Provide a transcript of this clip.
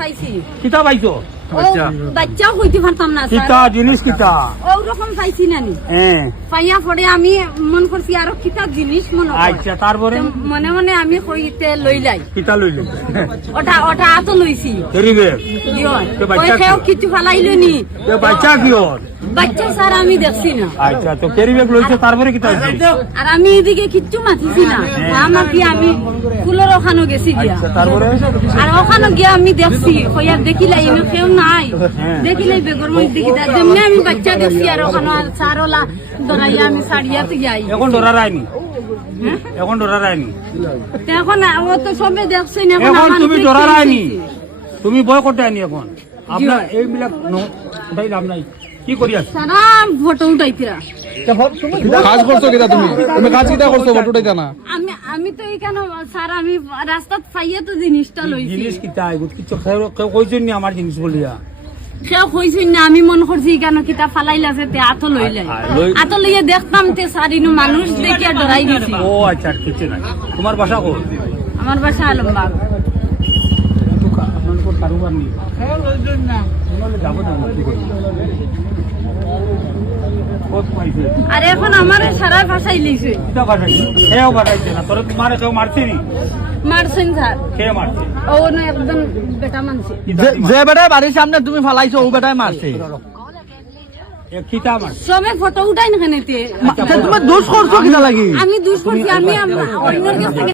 পাইছি কিতা পাইছো বাচ্চা হইতে পারতাম না কিতা জিনিস কিতা ওরকম পাইছি নানি হ্যাঁ পাইয়া পরে আমি মন করছি আরো কিতা জিনিস মনে হয়। আচ্ছা তারপরে মনে মনে আমি কইতে লইলাই কিতা লইলে ওটা ওটা আত লইছি করিবে দিওর তো বাচ্চা ওই কেউ কিছু ফালাইলো নি এ বাচ্চা কি ওর বাচ্চা স্যার আমি দেখছি না আচ্ছা তো করিবে লইছে তারপরে কিতা হইছে আর আমি এদিকে কিচ্ছু মাথিছি না আমার কি আমি ফুলের ওখানে গেছি গিয়া আচ্ছা তারপরে আর ওখানে গিয়া আমি দেখছি কইয়া দেখিলাই এনে কেউ নাই দেখিলাই বেগর মই দেখি যেমনি আমি বাচ্চা দেখছি আর ওখানে সারলা দরাইয়া আমি সারিয়াতে যাই এখন ডরা রায়নি এখন ডরা রায়নি এখন ও তো সবে দেখছে না এখন তুমি ডরা রায়নি তুমি ভয় করতে আনি এখন আপনার এই মিলাক ওটাই লাভ নাই কি করি আছে সারা ফটো উঠাইতিরা কাজ করছো কিটা তুমি তুমি কাজ কিটা করছো ফটোটাই জানা আমি তো এখানে স্যার আমি রাস্তাত পাইয়া তো জিনিসটা লইছি জিনিস কিতা এগুত কিছু কেউ কইছেন নি আমার জিনিস বলিয়া কেউ কইছেন না আমি মন করছি কেন কিতা ফালাইলাছে তে আতো লইলাই আতো লইয়া দেখতাম তে সারিনু মানুষ দেখিয়া ডরাই গেছি ও আচ্ছা কিছু নাই তোমার বাসা কই আমার বাসা আলমবাগ আপনার কারোবার নেই যাবো না কি করি আর এখন আমার সারা ভাষাই লিখছে কিতা বাসাই কেউ বাসাইছে না তোর তোমার কেউ মারছে নি মারছেন স্যার কে মারছে ও না একদম বেটা মানছে যে বেটায় বাড়ির সামনে তুমি ফালাইছো ও বেটায় মারছে কিতা মারছে সবে ফটো উঠাই না কেন তুমি দোষ করছো কিটা লাগি আমি দুষ করছি আমি অন্যের কাছ থেকে